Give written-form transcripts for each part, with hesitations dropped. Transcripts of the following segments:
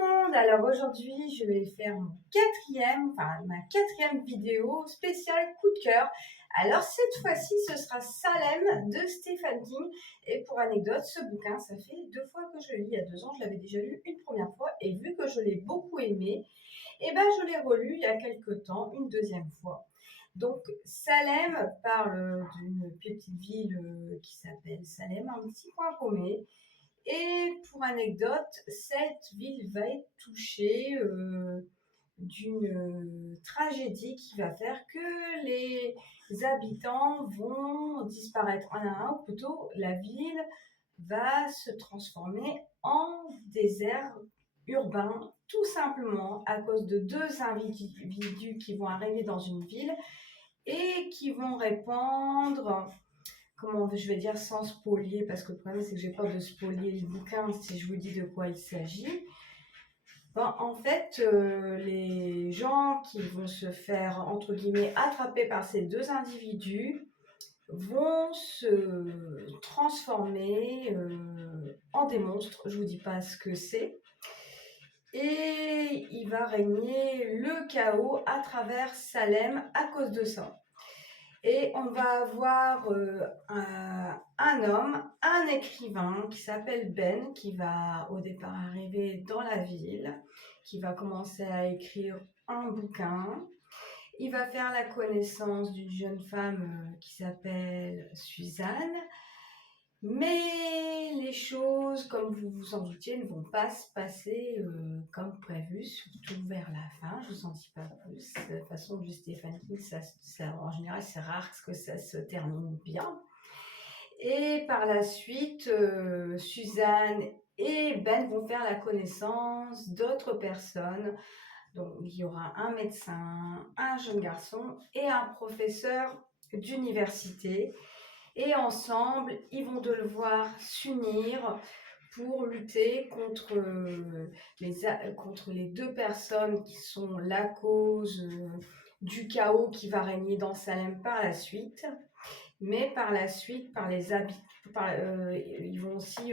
monde, alors aujourd'hui je vais faire ma quatrième vidéo spéciale coup de cœur. Alors cette fois-ci ce sera Salem de Stephen King et pour anecdote ce bouquin ça fait 2 fois que je le lis, il y a 2 ans je l'avais déjà lu une première fois et vu que je l'ai beaucoup aimé, et ben je l'ai relu il y a quelques temps une deuxième fois. Donc Salem parle d'une petite ville qui s'appelle Salem, un petit coin paumé. Et pour anecdote, cette ville va être touchée d'une tragédie qui va faire que les habitants vont disparaître un à un, ou plutôt la ville va se transformer en désert urbain, tout simplement à cause de 2 individus qui vont arriver dans une ville et qui vont répandre, comment je vais dire sans spolier, parce que le problème c'est que j'ai peur de spolier le bouquin si je vous dis de quoi il s'agit. En fait, les gens qui vont se faire, entre guillemets, attraper par ces 2 individus vont se transformer en des monstres. Je vous dis pas ce que c'est. Et il va régner le chaos à travers Salem à cause de ça. Et on va avoir un homme, un écrivain qui s'appelle Ben, qui va au départ arriver dans la ville, qui va commencer à écrire un bouquin. Il va faire la connaissance d'une jeune femme qui s'appelle Suzanne. Mais les choses, comme vous vous en doutiez, ne vont pas se passer comme prévu, surtout vers la fin. Je ne vous en dis pas plus. De toute façon, du Stephen King, en général, c'est rare que ça se termine bien. Et par la suite, Suzanne et Ben vont faire la connaissance d'autres personnes. Donc, il y aura un médecin, un jeune garçon et un professeur d'université. Et ensemble, ils vont devoir s'unir pour lutter contre les 2 personnes qui sont la cause du chaos qui va régner dans Salem par la suite. Mais par la suite, ils vont aussi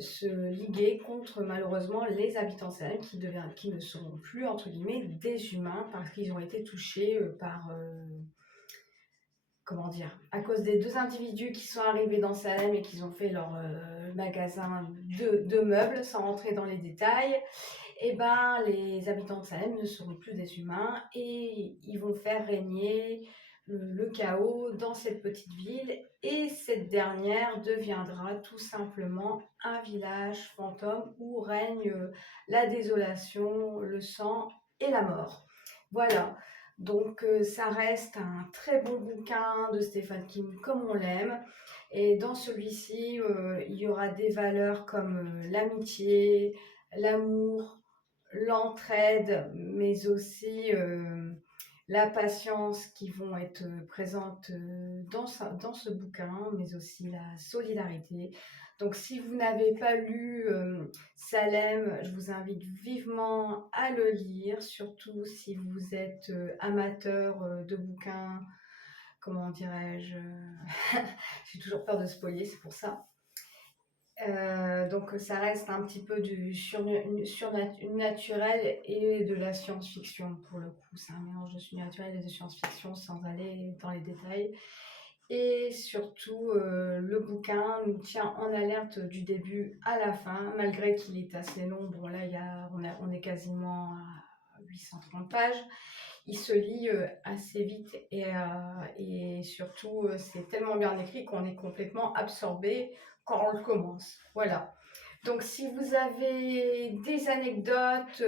se liguer contre malheureusement les habitants de Salem qui ne seront plus entre guillemets des humains parce qu'ils ont été touchés par... comment dire, à cause des 2 individus qui sont arrivés dans Salem et qui ont fait leur magasin de meubles, sans rentrer dans les détails, et ben les habitants de Salem ne seront plus des humains et ils vont faire régner le chaos dans cette petite ville et cette dernière deviendra tout simplement un village fantôme où règne la désolation, le sang et la mort. Voilà. Donc ça reste un très bon bouquin de Stephen King comme on l'aime. Et dans celui-ci, il y aura des valeurs comme l'amitié, l'amour, l'entraide, mais aussi la patience qui vont être présentes dans ce bouquin, mais aussi la solidarité. Donc si vous n'avez pas lu Salem, je vous invite vivement à le lire, surtout si vous êtes amateur de bouquins, comment dirais-je, j'ai toujours peur de spoiler, c'est pour ça. Donc ça reste un petit peu du surnaturel et de la science-fiction pour le coup. C'est un mélange de surnaturel et de science-fiction sans aller dans les détails. Et surtout, le bouquin nous tient en alerte du début à la fin, malgré qu'il est assez long. Bon là, on est quasiment à 830 pages. Il se lit assez vite et surtout, c'est tellement bien écrit qu'on est complètement absorbé quand on le commence. Voilà. Donc si vous avez des anecdotes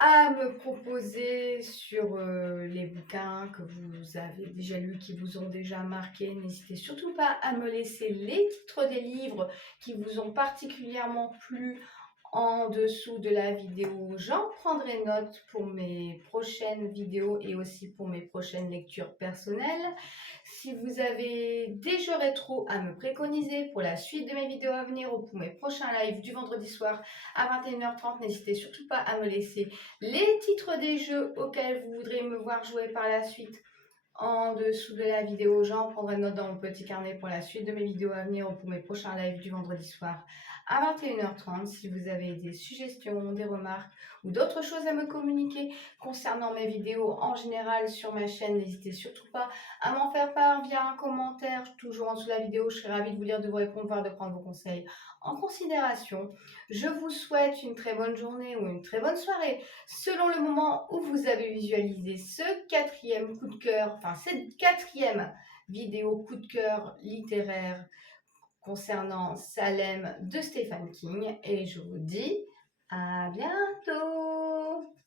à me proposer sur les bouquins que vous avez déjà lus, qui vous ont déjà marqué, n'hésitez surtout pas à me laisser les titres des livres qui vous ont particulièrement plu en dessous de la vidéo. J'en prendrai note pour mes prochaines vidéos et aussi pour mes prochaines lectures personnelles. Si vous avez des jeux rétro à me préconiser pour la suite de mes vidéos à venir ou pour mes prochains lives du vendredi soir à 21h30, n'hésitez surtout pas à me laisser les titres des jeux auxquels vous voudrez me voir jouer par la suite en dessous de la vidéo. J'en prendrai note dans mon petit carnet pour la suite de mes vidéos à venir ou pour mes prochains lives du vendredi soir à 21h30. Si vous avez des suggestions, des remarques ou d'autres choses à me communiquer concernant mes vidéos en général sur ma chaîne, n'hésitez surtout pas à m'en faire part via un commentaire, toujours en dessous de la vidéo. Je serai ravie de vous lire, de vous répondre, voire de prendre vos conseils en considération. Je vous souhaite une très bonne journée ou une très bonne soirée, selon le moment où vous avez visualisé ce quatrième coup de cœur, enfin cette quatrième vidéo coup de cœur littéraire concernant Salem de Stephen King. Et je vous dis à bientôt!